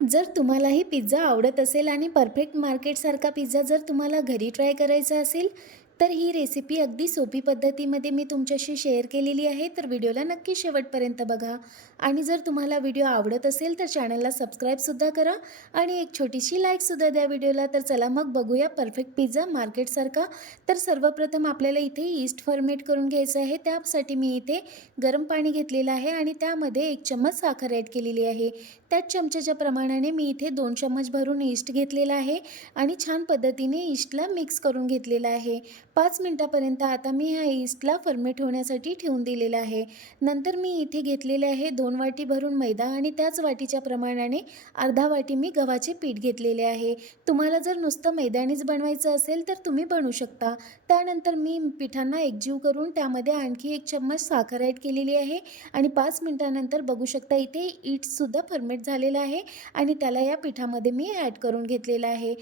जर तुम्हालाही पिझ्झा आवडत असेल आणि परफेक्ट मार्केटसारखा पिझ्झा जर तुम्हाला घरी ट्राय करायचा असेल, तर ही रेसिपी अगदी सोपी पद्धतीमध्ये मी तुमच्याशी शेअर केलेली आहे. तर व्हिडिओला नक्की शेवटपर्यंत बघा. आणि जर तुम्हाला व्हिडिओ आवडत असेल तर चॅनलला सबस्क्राईबसुद्धा करा आणि एक छोटीशी लाईकसुद्धा द्या व्हिडिओला. तर चला मग बघूया परफेक्ट पिझ्झा मार्केटसारखा. तर सर्वप्रथम आपल्याला इथे ईस्ट फर्मेट करून घ्यायचं आहे. त्यासाठी मी इथे गरम पाणी घेतलेलं आहे आणि त्यामध्ये 1 चम्मच साखर ॲड केलेली आहे. त्याच चमच्याच्या प्रमाणाने मी इथे 2 चम्मच भरून ईस्ट घेतलेला आहे आणि छान पद्धतीने ईस्टला मिक्स करून घेतलेला आहे. 5 मिनिटापर्यंत आता मी ह्या ईस्टला फर्मेट होण्यासाठी ठेवून दिलेलं आहे. नंतर मी इथे घेतलेले आहे 2 वाटी भरून मैदा आणि त्याच वाटीच्या प्रमाणाने अर्धा वाटी मी गव्हाचे पीठ घेतलेले आहे. तुम्हाला जर नुसतं मैद्यानेच बनवायचं असेल तर तुम्ही बनवू शकता. त्यानंतर मी पिठांना एकजीव करून त्यामध्ये आणखी 1 चम्मच साखर ॲड केलेली आहे आणि 5 मिनिटानंतर बघू शकता इथे ईस्टसुद्धा फर्मेट झालेला आहे आणि त्याला या पिठामध्ये मी ॲड करून घेतलेला आहे.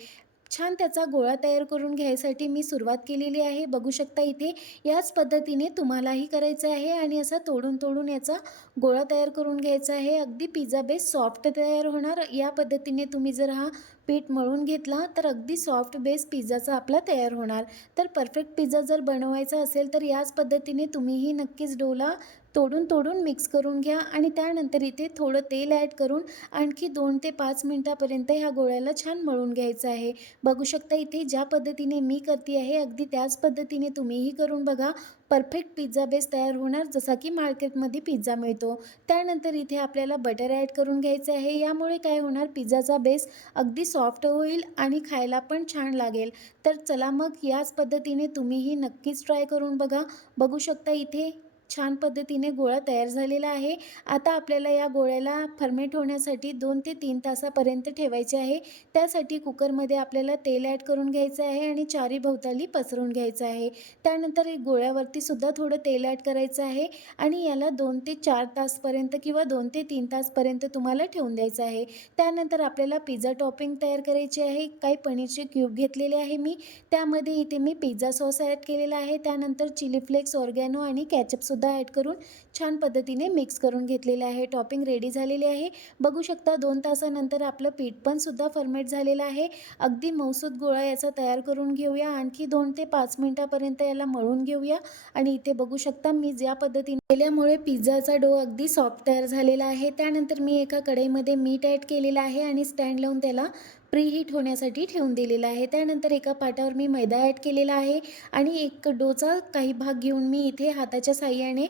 छान त्याचा गोळा तयार करून घ्यायसाठी मी सुरुवात केलेली आहे. बघू शकता इथे याच पद्धतीने तुम्हालाही करायचं आहे आणि असा तोडून याचा गोळा तयार करून घ्यायचा आहे. अगदी पिझ्झा बेस सॉफ्ट तयार होणार. या पद्धतीने तुम्ही जर हा पीठ मळून घेतला तर अगदी सॉफ्ट बेस पिझ्झाचा आपला तयार होणार. तर परफेक्ट पिझ्झा जर बनवायचा असेल तर याच पद्धतीने तुम्हीही नक्कीच डोला तोडून मिक्स करून घ्या आणि त्यानंतर इथे थोडं तेल ॲड करून आणखी 2 ते 5 मिनिटापर्यंत ह्या गोळ्याला छान मळून घ्यायचं आहे. बघू शकता इथे ज्या पद्धतीने मी करते आहे अगदी त्याच पद्धतीने तुम्हीही करून बघा. परफेक्ट पिझ्झा बेस तयार होणार जसा की मार्केटमध्ये पिझ्झा मिळतो. त्यानंतर इथे आपल्याला बटर ॲड करून घ्यायचं आहे. यामुळे काय होणार पिझ्झाचा बेस अगदी सॉफ्ट होईल आणि खायला पण छान लागेल. तर चला मग याच पद्धतीने तुम्हीही नक्कीच ट्राय करून बघा. बघू शकता इथे छान पद्धतीने गोळा तयार झालेला आहे. आता आपल्याला या गोळ्याला फर्मेट होण्यासाठी 2 ते 3 तासापर्यंत ठेवायचे आहे. त्यासाठी कुकरमध्ये आपल्याला तेल ॲड करून घ्यायचं आहे आणि चारी भोवताली पसरून घ्यायचं आहे. त्यानंतर गोळ्यावरती सुद्धा थोडं तेल ॲड करायचं आहे आणि याला 2 ते 4 तासपर्यंत किंवा 2 ते 3 तासपर्यंत तुम्हाला ठेवून द्यायचं आहे. त्यानंतर आपल्याला पिझ्झा टॉपिंग तयार करायची आहे. काही पनीरचे क्यूब घेतलेले आहे मी. त्यामध्ये इथे मी पिझ्झा सॉस ॲड केलेला आहे. त्यानंतर चिली फ्लेक्स, ऑर्गॅनो आणि केचअपसुद्धा ॲड करून छान पद्धतीने मिक्स करून घेतलेले आहे. टॉपिंग रेडी झालेली आहे. बघू शकता 2 तासानंतर आपलं पीठ पण सुद्धा फर्मेट झालेलं आहे. अगदी मऊसूत गोळा याचा तयार करून घेऊया. आणखी 2 ते 5 मिनिटापर्यंत याला मळून घेऊया आणि इथे बघू शकता मी ज्या पद्धतीने केल्यामुळे पिझ्झाचा डो अगदी सॉफ्ट तयार झालेला आहे. त्यानंतर मी एका कढईमध्ये मीठ ॲड केलेलं आहे आणि स्टँड लावून त्याला प्रीहीट होण्यासाठी ठेवून दिलेलं आहे. त्यानंतर एका पाटावर मी मैदा ॲड केलेला आहे आणि एक डोचा काही भाग घेऊन मी इथे हाताच्या साहाय्याने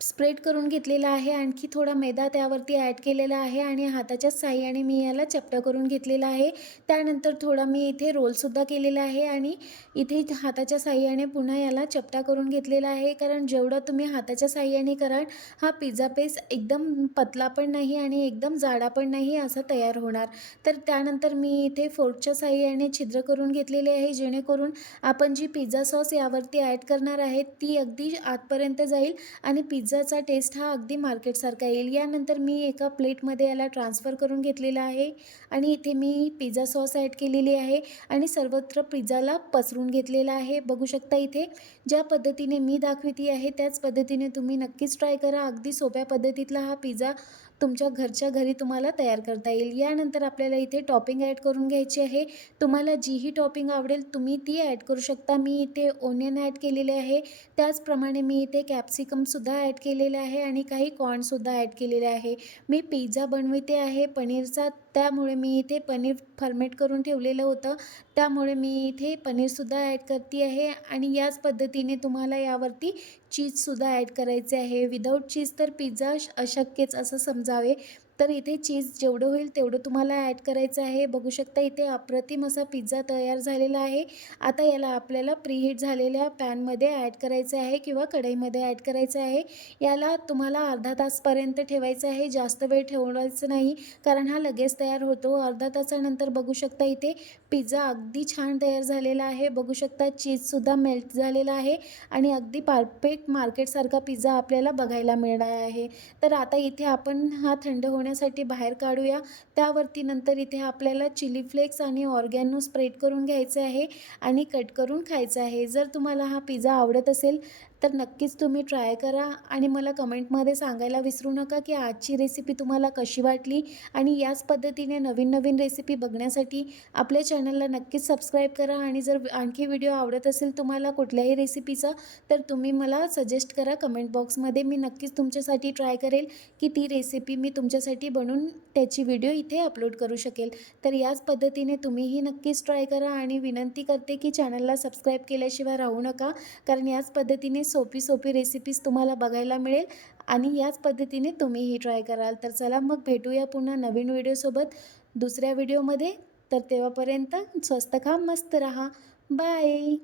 स्प्रेड करून घेतलेला आहे. आणखी थोडा मैदा त्यावरती ॲड केलेला आहे आणि हाताच्याच साहाय्याने मी याला चपटा करून घेतलेला आहे. त्यानंतर थोडा मी इथे रोलसुद्धा केलेला आहे आणि इथे हाताच्या साहाय्याने पुन्हा याला चपटा करून घेतलेला आहे. कारण जेवढा तुम्ही हाताच्या साहाय्याने कराल हा पिझ्झा बेस एकदम पतला पण नाही आणि एकदम जाडा पण नाही असा तयार होणार. तर त्यानंतर मी इथे फोर्कच्या साहाय्याने छिद्र करून घेतलेले आहे जेणेकरून आपण जी पिझ्झा सॉस यावरती ॲड करणार आहे ती अगदी आतपर्यंत जाईल आणि पिझ्झाचा टेस्ट हा अगदी मार्केटसारखा येईल. यानंतर मी एका प्लेटमध्ये याला ट्रान्सफर करून घेतलेला आहे आणि इथे मी पिझ्झा सॉस ॲड केलेली आहे आणि सर्वत्र पिझ्झाला पसरून घेतलेला आहे. बघू शकता इथे ज्या पद्धतीने मी दाखवते आहे त्याच पद्धतीने तुम्ही नक्कीच ट्राय करा. अगदी सोप्या पद्धतीतला हा पिझ्झा तुमच्या घरच्या घरी तुम्हाला तयार करता येईल. यानंतर आपल्याला इथे टॉपिंग ॲड करून घ्यायची आहे. तुम्हाला जीही टॉपिंग आवडेल तुम्ही ती ॲड करू शकता. मी इथे ओनियन ॲड केलेले आहे. त्याचप्रमाणे मी इथे कॅप्सिकमसुद्धा ॲड केलेले आहे आणि काही कॉर्नसुद्धा ॲड केलेले आहे. मी पिझ्झा बनवते आहे पनीरचा, त्यामुळे मी इथे पनीर फर्मेट करून ठेवलेलं होतं. त्यामुळे मी इथे पनीरसुद्धा ॲड करते आहे आणि याच पद्धतीने तुम्हाला यावरती चीजसुद्धा ॲड करायचे आहे. विदाऊट चीज तर पिझ्झा अशक्यच असं समजावे. तर इथे चीज जेवढं होईल तेवढं तुम्हाला ॲड करायचं आहे. बघू शकता इथे अप्रतिम असा पिझ्झा तयार झालेला आहे. आता याला आपल्याला प्रीहीट झालेल्या पॅनमध्ये ॲड करायचं आहे किंवा कढईमध्ये ॲड करायचं आहे. याला तुम्हाला अर्धा तासपर्यंत ठेवायचं आहे. जास्त वेळ ठेवायचं नाही कारण हा लगेच तयार होतो. अर्धा तासानंतर बघू शकता इथे पिझ्झा अगदी छान तयार झालेला आहे. बघू शकता चीजसुद्धा मेल्ट झालेला आहे आणि अगदी परफेक्ट मार्केटसारखा पिझ्झा आपल्याला बघायला मिळणार आहे. तर आता इथे आपण हा थंड होण्यासाठी बाहेर काढूया. त्यावरती नंतर इथे आपल्याला चिली फ्लेक्स आणि ऑर्गॅनो स्प्रेड करून घ्यायचे आहे आणि कट करून खायचं आहे. जर तुम्हाला हा पिझ्झा आवडत असेल तर नक्कीच तुम्ही ट्राय करा आणि मला कमेंटमध्ये सांगायला विसरू नका की आजची रेसिपी तुम्हाला कशी वाटली आणि याच पद्धतीने नवीन-नवीन रेसिपी बघण्यासाठी आपल्या चॅनलला नक्कीच सबस्क्राईब करा आणि जर आणखी व्हिडिओ आवडत असेल तुम्हाला कुठल्याही रेसिपीचा, तर तुम्ही मला सजेस्ट करा कमेंट बॉक्समध्ये. मी नक्कीच तुमच्यासाठी ट्राय करेल की ती रेसिपी मी तुमच्यासाठी बनवून त्याची व्हिडिओ इथे अपलोड करू शकेल. तर याच पद्धतीने तुम्हीही नक्कीच ट्राय करा आणि विनंती करते की चॅनलला सबस्क्राईब केल्याशिवाय राहू नका. कारण याच पद्धतीने सोपी रेसिपीज तुम्हाला बघायला मिळेल आणि याच पद्धतीने तुम्हीही ट्राय कराल. तर चला मग भेटूया पुन्हा नवीन व्हिडिओसोबत दुसऱ्या व्हिडिओमध्ये. तर तेव्हापर्यंत स्वस्त खा, मस्त रहा. बाय.